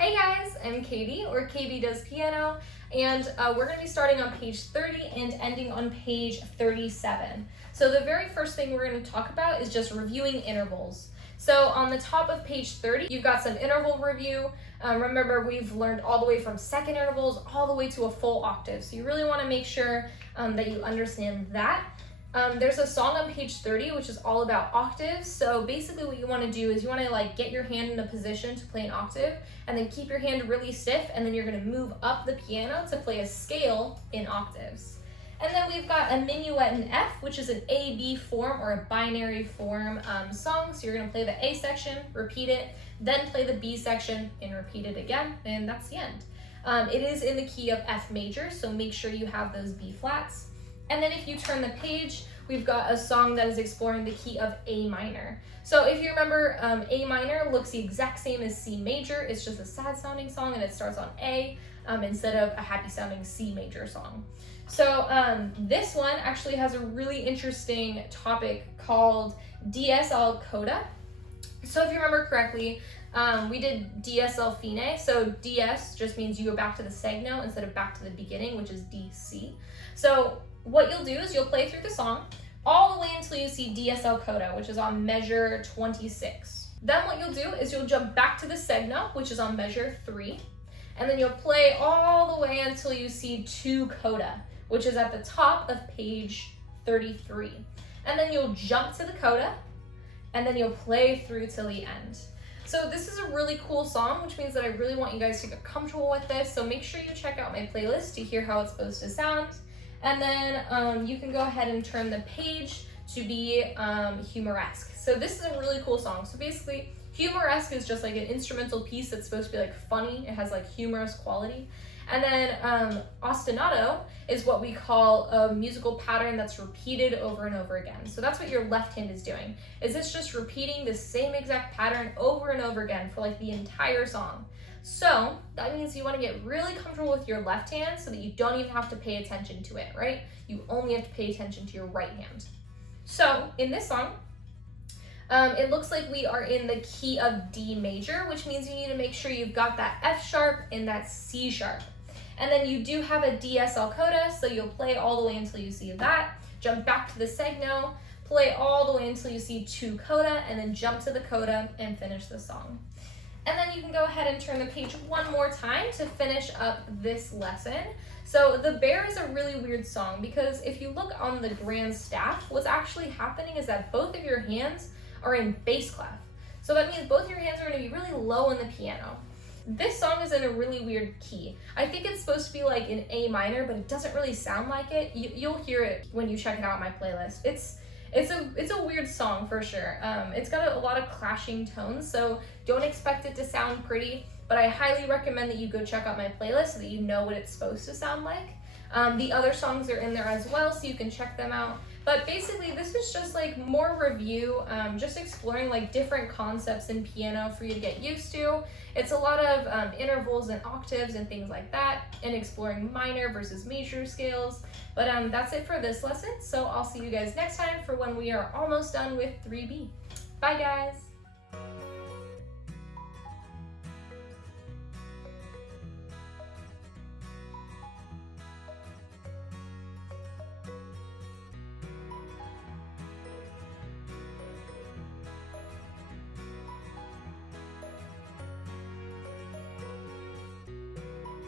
Hey guys, I'm Katie, or KB Does Piano, and we're going to be starting on page 30 and ending on page 37. So the very first thing we're going to talk about is just reviewing intervals. So on the top of page 30, you've got some interval review. Remember, we've learned all the way from second intervals all the way to a full octave. So you really want to make sure that you understand that. There's a song on page 30 which is all about octaves. So basically what you want to do is you want to get your hand in a position to play an octave and then keep your hand really stiff, and then you're going to move up the piano to play a scale in octaves. And then we've got a minuet in F, which is an A-B form or a binary form song. So you're going to play the A section, repeat it, then play the B section and repeat it again, and that's the end. It is in the key of F major, so make sure you have those B flats. And then if you turn the page, we've got a song that is exploring the key of A minor. So if you remember, A minor looks the exact same as C major. It's just a sad sounding song and it starts on A instead of a happy sounding C major song. So this one actually has a really interesting topic called Dsl Coda. So if you remember correctly, we did Dsl fine. So DS just means you go back to the seg note instead of back to the beginning, which is DC. So what you'll do is you'll play through the song all the way until you see Dsl Coda, which is on measure 26. Then what you'll do is you'll jump back to the seg note, which is on measure 3, and then you'll play all the way until you see 2 coda, which is at the top of page 33. And then you'll jump to the coda, and then you'll play through till the end. So this is a really cool song, which means that I really want you guys to get comfortable with this. So make sure you check out my playlist to hear how it's supposed to sound. And then you can go ahead and turn the page to be Humoresque. So this is a really cool song. So basically, Humoresque is just like an instrumental piece that's supposed to be funny. It has humorous quality. And then Ostinato is what we call a musical pattern that's repeated over and over again. So that's what your left hand is doing. Is it's just repeating the same exact pattern over and over again for the entire song. So that means you want to get really comfortable with your left hand so that you don't even have to pay attention to it, right? You only have to pay attention to your right hand. So in this song, it looks like we are in the key of D major, which means you need to make sure you've got that F sharp and that C sharp. And then you do have a Dsl Coda, so you'll play all the way until you see that, jump back to the seg note, play all the way until you see 2 coda, and then jump to the coda and finish the song. And then you can go ahead and turn the page one more time to finish up this lesson. So The Bear is a really weird song because if you look on the grand staff, what's actually happening is that both of your hands are in bass clef. So that means both your hands are going to be really low in the piano. This song is in a really weird key. I think it's supposed to be in A minor, but it doesn't really sound like it. You'll hear it when you check it out on my playlist. It's a weird song for sure. It's got a lot of clashing tones, so don't expect it to sound pretty, but I highly recommend that you go check out my playlist so that you know what it's supposed to sound like. The other songs are in there as well, so you can check them out. But basically, this is just more review, just exploring different concepts in piano for you to get used to. It's a lot of intervals and octaves and things like that, and exploring minor versus major scales. But that's it for this lesson, so I'll see you guys next time for when we are almost done with 3B. Bye guys!